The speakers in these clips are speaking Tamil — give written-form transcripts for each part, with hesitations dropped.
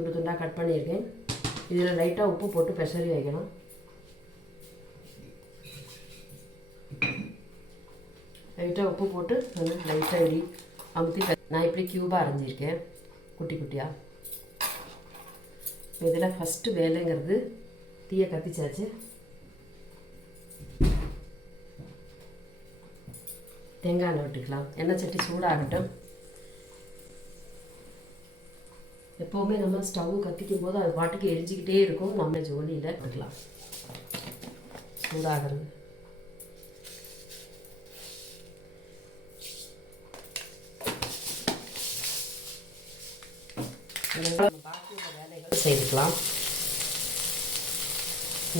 துண்டு துண்டாக கட் பண்ணியிருக்கேன். இதில் லைட்டாக உப்பு போட்டு பெசரி வைக்கணும். லைட்டாக உப்பு போட்டு லைட்டாக இப்படி அமுத்தி நான் இப்படி க்யூபாக அரைஞ்சிருக்கேன் குட்டி குட்டியாக. இதில் ஃபஸ்ட்டு வேலைங்கிறது தீயை கத்திச்சாச்சு. தேங்காய் எண்ணெய் விட்டுக்கலாம். எண்ணெய் சட்டி சூடாகட்டும். எப்போவுமே நம்ம ஸ்டவ் கத்திக்கும் போது அது பாட்டுக்கு எரிஞ்சிக்கிட்டே இருக்கும். நம்ம ஜோலியில் விட்டுக்கலாம். சூடாகிறது பாக்கி உள்ள வேலைகள் செய்துக்கலாம்.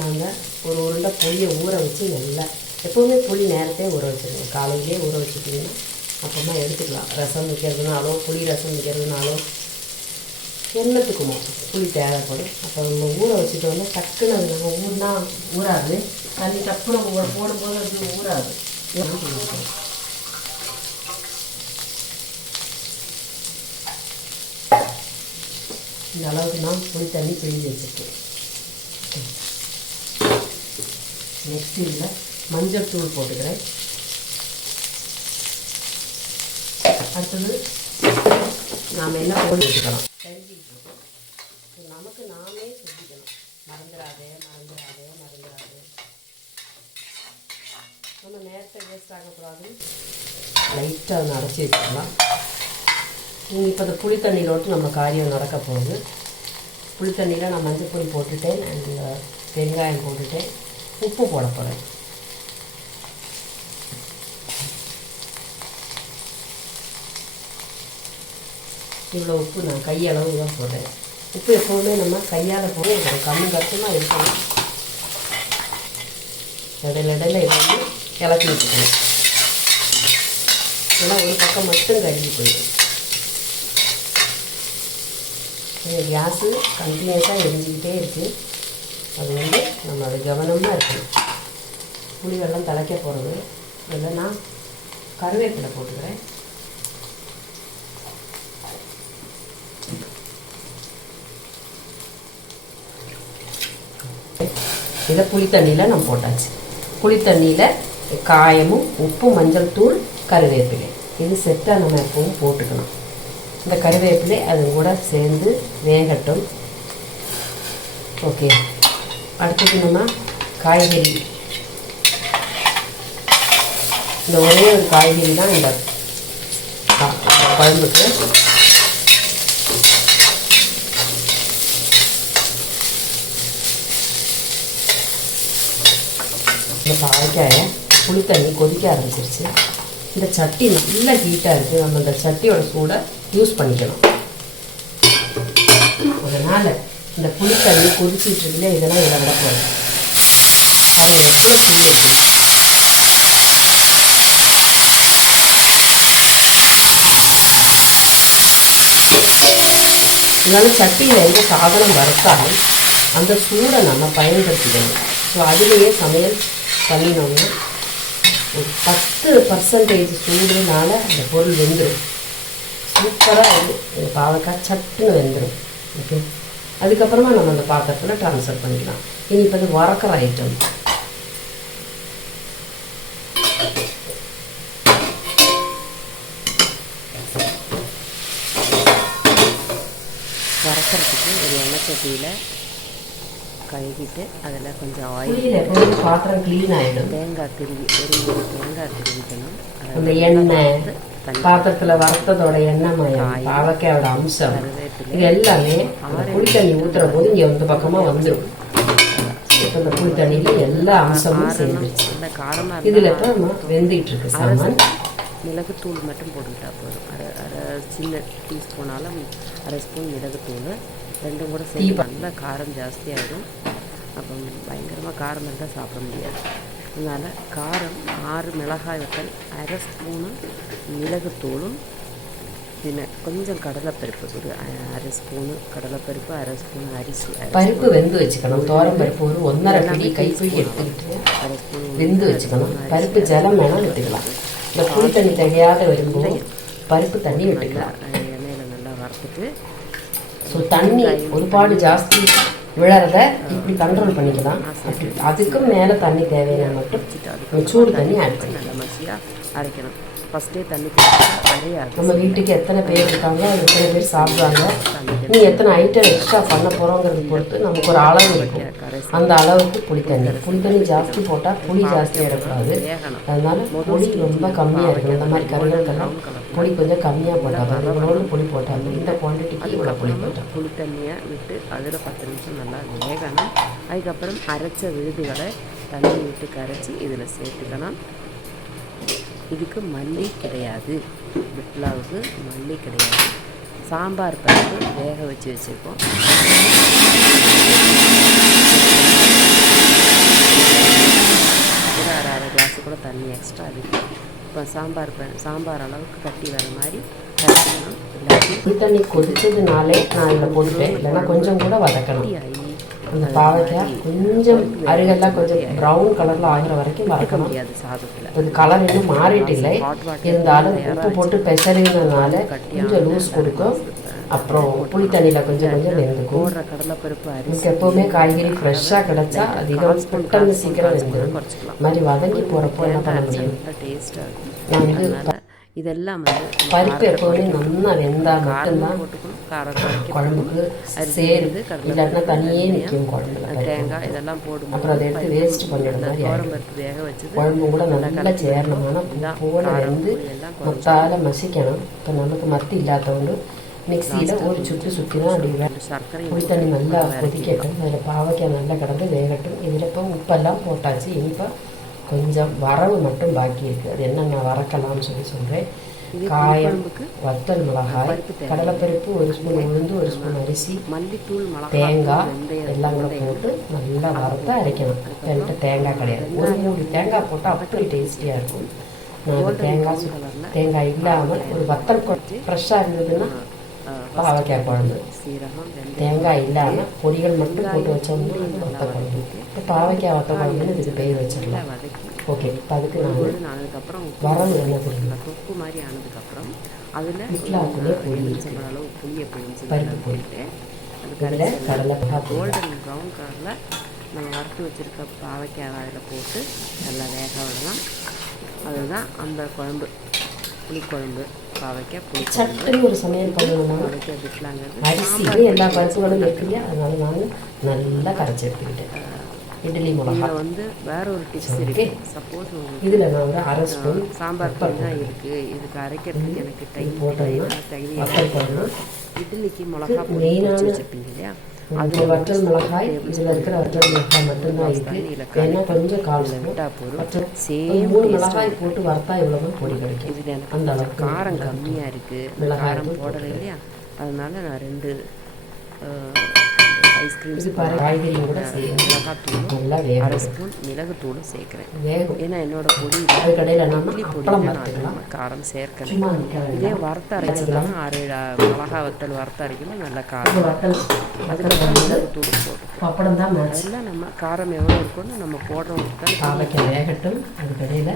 நாங்கள் ஒரு உருண்டை புளியை ஊற வச்சு நல்லா எப்போவுமே புளி நேரத்தே ஊற வச்சுருக்கோம். காலையிலே ஊற வச்சுட்டிங்கன்னா அப்புறமா எடுத்துக்கலாம். ரசம் வைக்கிறதுனாலோ புளி ரசம் வைக்கிறதுனாலோ எல்லாத்துக்குமோ புளி தேவைப்படும். அப்போ நம்ம ஊற வச்சுட்டோம்னா டக்குன்னு அது நம்ம ஊறினா ஊறாது. தண்ணி டக்குன்னு போடும்போது அது ஊறாது. இந்த அளவுக்கு நான் புளி தண்ணி பிழிஞ்சு வச்சுருக்கேன். நெக்ஸ்ட் இதில் மஞ்சள் தூள் போட்டுக்கிறேன். அடுத்தது நாம் என்ன போட்டு வச்சுக்கலாம். நமக்கு நாமே சொல்லிக்கணும். மறந்துடாதே மறந்துடாதே மறந்துடாதே. நம்ம நேரத்தை வேஸ்ட் ஆகக்கூடாது. லைட்டாக அதை அரைச்சி வச்சுக்கலாம். இப்போ இந்த புளி தண்ணியிலோட்டு நம்ம காரியம் நடக்க போகுது. புளி தண்ணியில் நான் மஞ்சள் பொடி போட்டுட்டேன். அண்ட் வெங்காயம் போட்டுட்டேன். உப்பு போட போகிறேன். இவ்வளோ உப்பு நான் கையளவு தான் போடுறேன். உப்பு எப்போவுமே நம்ம கையால் போட்டு ஒரு கம்மி கஷ்டமாக இருக்கணும். இடையில இடையில இருந்து கிளப்பி வச்சுக்கணும். ஏன்னா ஒரு பக்கம் மட்டும் கருகி போயிடும். கேஸு கண்டினியூஸாக எரிஞ்சிக்கிட்டே இருக்குது. அது நம்ம அதை கவனமாக இருக்கணும். புளி வெள்ளம் திளைக்க போகிறது. இதில் நான் கருவேப்பிலை போட்டுக்கிறேன். இதை புளி தண்ணியில் நம்ம போட்டாச்சு. புளி தண்ணியில் காயமும் உப்பு மஞ்சள் தூள் கருவேப்பிலை இது செட்டாக நம்ம எப்பவும் போட்டுக்கணும். இந்த கருவேப்பிலை அது கூட சேர்ந்து வேகட்டும். ஓகே, அடுத்தது நம்ம காய்கறி. இந்த ஒரே ஒரு காய்கறி தான் இந்த குழம்புக்கு. இந்த பாவக்காயை புளி தண்ணி கொதிக்க ஆரம்பிச்சிருச்சு. இந்த சட்டி நல்லா ஹீட்டாக இருக்குது. நம்ம இந்த சட்டியோட சூடை யூஸ் பண்ணிக்கணும். அதனால் இந்த புளி தண்ணி கொதிச்சிட்டு இருக்குல்ல, இதெல்லாம் இதில் விட போகிறோம். கருவேப்பிலை புளி இருக்குது. இதனால் சட்டியில் எந்த சாதனம் வறுத்தாலும் அந்த சூடை நம்ம பயன்படுத்திக்கணும். ஸோ அதுலேயே சமையல் பண்ணினோம்னா ஒரு 10% சூடுனால அந்த பொருள் வெந்துடும். சூப்பராக வந்து பாவக்காய் சட்டுன்னு வெந்துடும். ஓகே, அதுக்கப்புறமா நம்ம அந்த பாத்திரத்தில் ட்ரான்ஸ்ஃபர் பண்ணிக்கலாம். இனி இப்போ இது வறுக்கிற ஐட்டம். வறுக்கிறதுக்கு ஒரு எண்ணெய் சட்டியில் கழுவிட்டு அதில் கொஞ்சம் ஆயில் எப்போது பாத்திரம் க்ளீன் ஆகிடும். தேங்காய் திருவி ஒரு தேங்காய் திருவிக்கணும். அந்த எண்ணெய் பாத்திரத்தில் வறுத்ததோட எண்ணெய் மயம் பாவக்காயோட அம்சம் இது எல்லாமே புளி தண்ணி ஊற்றுற போது இங்கே இந்த பக்கமாக வந்துடும். இப்போ இந்த புளி தண்ணியில் எல்லா அம்சமும் சேர்ந்துருச்சு. இதில் இப்போ நம்ம வெந்துகிட்டு இருக்கு சாமான். மிளகுத்தூள் மட்டும் போட்டுக்கிட்டா போதும். அரை சின்ன டீஸ்பூனாலும் அரை ஸ்பூன் மிளகுத்தூள் ரெண்டும் கூட சேர்த்து நல்லா காரம் ஜாஸ்தியாகிடும். அப்போ பயங்கரமாக காரம் இருந்தால் சாப்பிட முடியாது. அதனால் காரம் 6 மிளகாய் வத்தல், அரை ஸ்பூனு மிளகுத்தூளும், பின்ன கொஞ்சம் கடலைப்பருப்பு, ஒரு அரை ஸ்பூனு கடலைப்பருப்பு, அரை ஸ்பூன் அரிசி பருப்பு வெந்து வச்சுக்கணும். தோரம் பருப்பு ஒரு 1.5 பிடி கைப்பிடி எடுத்துக்கிட்டு அரை ஸ்பூன் வெந்து வச்சுக்கணும். பருப்பு ஜலம் வேணால் விட்டுக்கலாம். இந்த புளி தண்ணி தகையாத வரும்போது பருப்பு தண்ணி விட்டுக்கலாம். எண்ணெயில் நல்லா வறுத்துட்டு ஸோ தண்ணி ஒருபாடு ஜாஸ்தி விழறத இப்படி கண்ட்ரோல் பண்ணிக்கலாம். அதுக்கும் மேலே தண்ணி தேவையான மட்டும் சூடு தண்ணி ஆட் பண்ணி நல்லா மசியாக அரைக்கணும். ஃபஸ்ட்டே தண்ணி அரையாது. நம்ம வீட்டுக்கு எத்தனை பேர் இருக்காங்க, எத்தனை பேர் சாப்பிட்றாங்க, நீ எத்தனை ஐட்டம் எக்ஸ்ட்ரா பண்ண போகிறோங்கிறது பொறுத்து நமக்கு ஒரு அளவு இருக்கும். அந்த அளவுக்கு புளித்தண்ணி ஜாஸ்தி போட்டால் புளி ஜாஸ்தியாக இருக்கக்கூடாது. அதனால புளி ரொம்ப கம்மியாக இருக்கணும். இந்த மாதிரி கறிகளுக்கெல்லாம் புளி கொஞ்சம் கம்மியாக போட்டால் இவ்வளோ புளி போட்டால் இந்த குவான்டிட்டிக்கு இவ்வளோ புளி போட்டால் புளி தண்ணியை விட்டு அதில் 10 நிமிஷம் நல்லா வேகணும். அதுக்கப்புறம் அரைச்ச விழுதுகளை தண்ணி விட்டு கரைச்சி இதில் சேர்த்துக்கணும். இதுக்கு மல்லி கிடையாது, பிட்லாவுக்கு மல்லி கிடையாது. சாம்பார் பருப்பு வேக வச்சு வச்சுருக்கோம். ஒரு அரை கிளாஸு கூட தண்ணி எக்ஸ்ட்ரா இருக்குது. இப்போ சாம்பார் அளவுக்கு கட்டி வர மாதிரி கட்டிக்கணும். எல்லாத்தையும் தண்ணி கொதிச்சதுனாலே நான் இதில் போட்டுட்டேன். இல்லைன்னா கொஞ்சம் கூட வதக்கணும். அந்த பாவக்காய் கொஞ்சம் அருகெல்லாம் கொஞ்சம் ப்ரௌன் கலரில் ஆகிற வரைக்கும் வதக்க முடியாது சாதத்தில். இது கலர் இன்னும் மாறிட்டு இல்லை, இருந்தாலும் உப்பு போட்டு பெசறினதுனால கொஞ்சம் லூஸ் கொடுக்கும். அப்புறம் புளி தண்ணியில் கொஞ்சம் வெந்துக்கும். கடலைப்பருப்பு எனக்கு எப்போவுமே காய்கறி ஃப்ரெஷ்ஷாக கிடச்சா அதிகம் பெட்டன்னு சீக்கிரம் வெந்துடும். மாதிரி வதங்கி போகிறப்போ என்ன பண்ண முடியும், நான் வந்து இதெல்லாம் பருப்பு எப்போவுமே நல்லா வெந்தால் மட்டும்தான் குழம்புக்கு சேருது. இல்லாட்டினா தண்ணியே நிற்கும் குழம்புல. தேங்காய் இதெல்லாம் போடும். அப்புறம் அதை எடுத்து வேஸ்ட் பண்ணிடுற மாதிரி வேக வச்சு குழம்பு கூட நல்லா சேரணுமான போல வந்து மொத்தால மசிக்கணும். இப்போ நமக்கு மத்தி இல்லாதவங்க மிக்சியில் ஒரு சுற்றினா அப்படி சர்க்கரை புளி தண்ணி நல்லா கொதிக்கட்டும். அதில் பாவக்காய் நல்லா கிடந்து வேகட்டும். இதில் இப்போ உப்பெல்லாம் போட்டாச்சு. இனிப்போ கொஞ்சம் வரவு மட்டும் பாக்கி இருக்குது. அது என்னென்ன வறக்கலாம்னு சொல்கிறேன். காயம், வத்தல் மிளகாய், கடலைப்பருப்பு, ஒரு ஸ்பூன் உளுந்து, ஒரு ஸ்பூன் அரிசி, மல்லித்தூள், தேங்காய் எல்லாம் கூட போட்டு நல்லா வறுத்து அரைக்கணும். என்கிட்ட தேங்காய் கிடையாது. ஒரு மூடி தேங்காய் போட்டால் அப்படி டேஸ்டியாக இருக்கும். நான் தேங்காய் இல்லாமல் ஒரு வத்தல் ஃப்ரெஷ்ஷாக இருந்ததுன்னா பாவக்காய் குழம்பு, தேங்காய் இல்லாமல் பொடிகள் மட்டும் போட்டு வச்சோம்னா வத்த குழம்பு. இப்போ பாவக்காய் வத்த குழம்புன்னு இதுக்கு பெயர் வச்சிடலாம். ஓகே, இப்போ அதுக்கு நான் வரவு என்ன புரியல தொப்பு மாதிரி ஆனதுக்கப்புறம் அதில் வீட்டில் அளவு புளியை பிழிஞ்சு பருப்பு போட்டு அதில் கடலை கோல்டன் ப்ரௌன் கலரில் நம்ம வறுத்து வச்சுருக்க பாவக்காய் அதில் போட்டு நல்லா வேக விடலாம். அதுதான் அந்த குழம்பு, புளிக்குழம்பு. பாவக்காய் புளி சட்னி ஒரு சமையல் பண்ணணும்னா பாவக்காய் விட்டலாங்கிறது அரிசிக்கு எல்லா பருப்புகளும் இருக்குல்லையா, அதனால நான் நல்லா கரைச்சி எடுத்துக்கிட்டேன். இட்லி மிளகா வந்து வேற ஒரு டிப்ஸ் இருக்கு. சப்போஸ் இதில் நான் ஒரு அரை ஸ்பூன் சாம்பார் பொடி தான் இருக்குது, இதுக்கு அரைக்கிறதுக்கு எனக்கு டைம் போட்டோம்னா இட்லிக்கு மிளகா பொடி வச்சுருப்பீங்க இல்லையா, அது வற்றல் மிளகாய். இதில் இருக்கிற வற்றல் மிளகாய் மட்டும்தான் இருக்குது. ஏன்னா கொஞ்சம் சேம் 3 மிளகாய் போட்டு வறுத்தா இவ்வளோ பொடி கிடைக்கும். இதில் எனக்கு அந்த அளவுக்கு காரம் கம்மியாக இருக்குது, காரம் போடலை இல்லையா, அதனால நான் 2 ஐஸ்கிரீம் காய்கறியும் கூட மிளகாத்தூள், நல்லா அரை ஸ்பூன் மிளகுத்தூளும் சேர்க்குறேன். ஏன்னா என்னோட பொடி கடையில் இட்லி பொடி நான் காரம் சேர்க்கணும். இதே வறுத்து அரைச்சிக்கலாம், 6 மிளகா வத்தல் வறுத்து அரைக்கணும், நல்லா காரம். அதுக்கப்புறம் மிளகுத்தூள் போட்டு பப்படம் தான் அதெல்லாம் நம்ம காரம் எவ்வளோ இருக்குன்னு நம்ம போடுறோம். வேகட்டும். அது கடையில்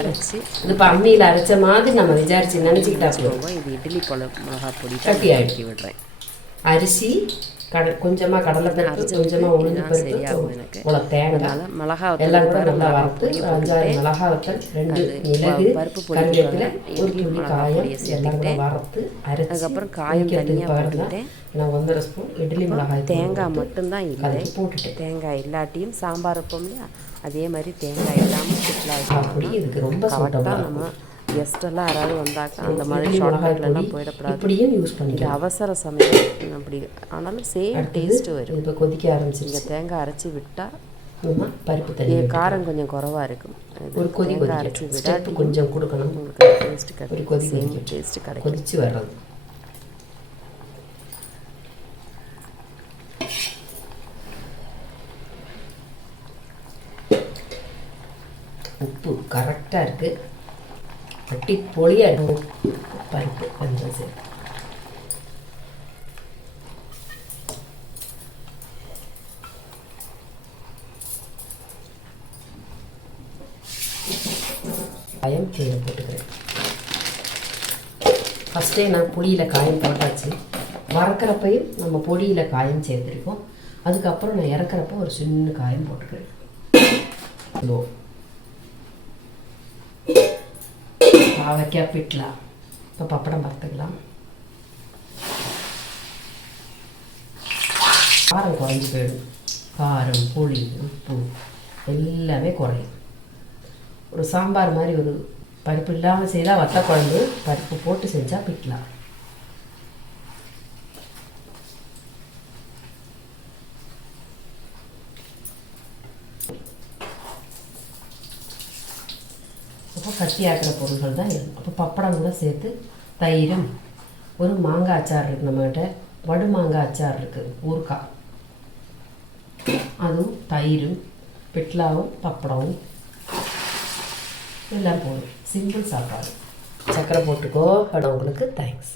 அரைச்சி இது இப்போ அம்மியில் அரைச்ச மாதிரி நம்ம விசாரிச்சு நினச்சிக்கிட்டா போதும். இது இட்லி மிளகா பொடி கட்டி ஆக்கி விடுறேன். அரிசி கொஞ்சமாக கடலை பருப்பு, கொஞ்சமாக உளுந்து பருப்பு, தேங்காய் மிளகா எல்லாம் கூட நல்லா வறுத்து 5-6 மிளகா வத்தல், 2 மிளகு, கருவேப்பிலை, ஒரு துளி காயம் எல்லாம் கூட வறுத்து அரைச்சி. அதுக்கப்புறம் காயம் தனியாக போட்டுக்கிட்டேன். நான் 1.5 ஸ்பூன் இட்லி மிளகாய், தேங்காய் மட்டும்தான் இல்லை போட்டுட்டேன். தேங்காய் இல்லாட்டியும் சாம்பார் வைப்போம் இல்லையா, அதே மாதிரி தேங்காய் இல்லாமல் அப்படி இதுக்கு ரொம்ப கரெக்டாக நம்ம கெஸ்டெல்லாம் யாராவது வந்தாக்கா அந்த மாதிரி ஷார்ட்கட்லாம் போயிடக்கூடாது. இப்படியும் யூஸ் பண்ணிக்கலாம். அவசர சமையல் அப்படி ஆனாலும் சேம் டேஸ்ட் வரும். இப்போ கொதிக்க ஆரம்பிச்சு இங்கே தேங்காய் அரைச்சி விட்டால் பருப்பு தண்ணி காரம் கொஞ்சம் குறவாக இருக்கும். ஒரு கொதி அரைச்சி விடாட்டி கொஞ்சம் கொடுக்கணும். உங்களுக்கு டேஸ்ட்டு கிடைக்கும். கொதி டேஸ்ட்டு கிடைக்கும். கொதிச்சு வர்றது உப்பு கரெக்டாக இருக்குது. பட்டி பொழியாக இருக்கும். பருப்பு கொஞ்சம் சரி. காயம் கீழே போட்டுக்கிறேன். ஃபஸ்ட்டே நான் புளியில் காயம் போட்டாச்சு. வறுக்கிறப்பையும் நம்ம பொடியில் காயம் சேர்த்துருக்கோம். அதுக்கப்புறம் நான் இறக்குறப்போ ஒரு சின்ன காயம் போட்டுக்கிறேன். பாவைக்காய் பிட்லாம். இப்போ பப்படம் பார்த்துக்கலாம். காரம் குறைஞ்சி போயிடும். காரம், புளி, உப்பு எல்லாமே குறையும். ஒரு சாம்பார் மாதிரி ஒரு பருப்பு இல்லாமல் செய்தால் வத்த குழம்பு, பருப்பு போட்டு செஞ்சால் பிட்லாம். அப்போ கட்டியாக்குற பொருள்கள் தான் இருக்கும். அப்போ பப்படம் கூட சேர்த்து தயிரும், ஒரு மாங்காய் அச்சார் இருக்குது நம்மகிட்ட, வடு மாங்காய் அச்சார் இருக்குது, ஊறுக்காய், அதுவும் தயிரும் பிட்லாவும் பப்படமும் எல்லாம் போதும். சிம்பிள் சாப்பாடு. சக்கரை போட்டுக்கோ. உங்களுக்கு தேங்க்ஸ்.